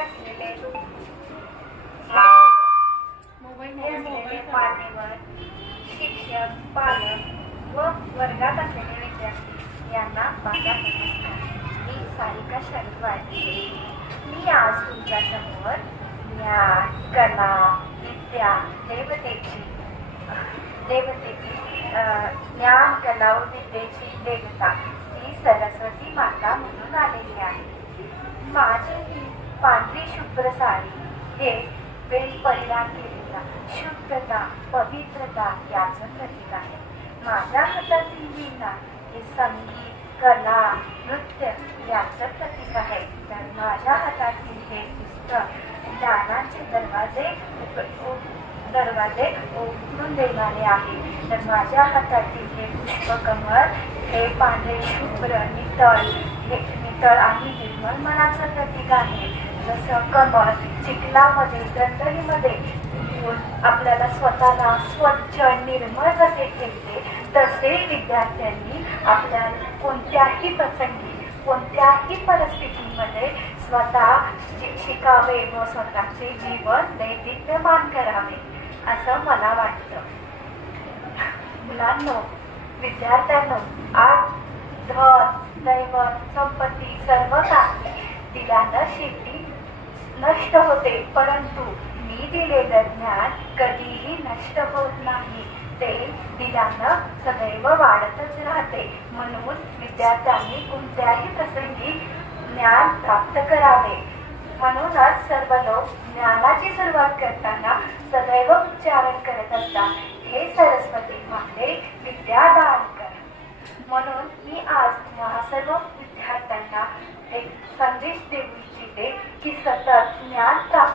असलेले मान्यवर शिक्षक, पालक व वर्गात असलेले विद्यार्थी यांना माझा नमस्कार. मी सारिका शरद. मी आज तुमच्या समोर ज्ञान, कला, विद्या, देवतेची ज्ञान, कला व विद्येची देवता ही सरस्वती माता म्हणून आलेली आहे. माझी ही पांढरी शुभ्र साडी हे वेळी परिधान केलेला शुद्धता, पवित्रता याचं प्रतीक आहे. माझ्या हातातील वीणा हे संगीत, कला, नृत्य याचं प्रतीक आहे. तर माझ्या हातातील हे पुस्तक ज्ञानाचे दरवाजे उघडून देणारे आहे. तर माझ्या हातातील हे पुष्पकमळ हे पांढरे शुभ्र नितळ आणि निर्मळ मनाचं प्रतीक आहे. जसं कमळ चिखलामध्ये, दंडलीमध्ये आपल्याला स्वतःला स्वच्छ निर्मळ जसे ठेवते, तसे विद्यार्थ्यांनी आपल्याला कोणत्याही प्रसंगी, कोणत्याही परिस्थितीमध्ये स्वतः शिकावे व स्वतःचे जीवन दैदिप्यमान करावे असं मला वाटतं. मुलांनो, विद्यार्थ्यांनो, आज धन, दैवत, संपत्ती सर्व काही दिल्यानं शेवटी नष्ट होते, परंतु मी दिलेलं ज्ञान कधीही नष्ट होत नाही. ते दिल्यानं सदैव वाढतच राहते. म्हणून विद्यार्थ्यांनी कोणत्याही प्रसंगी ज्ञान प्राप्त करावे. म्हणूनच सर्व लोक ज्ञानाची सुरुवात करताना सदैव उच्चारण करत असतात, हे सरस्वती माते विद्यादान कर. म्हणून मी आज तुम्हा सर्व विद्यार्थ्यांना एक संदेश देऊ इच्छिते की सतत ज्ञान प्राप्त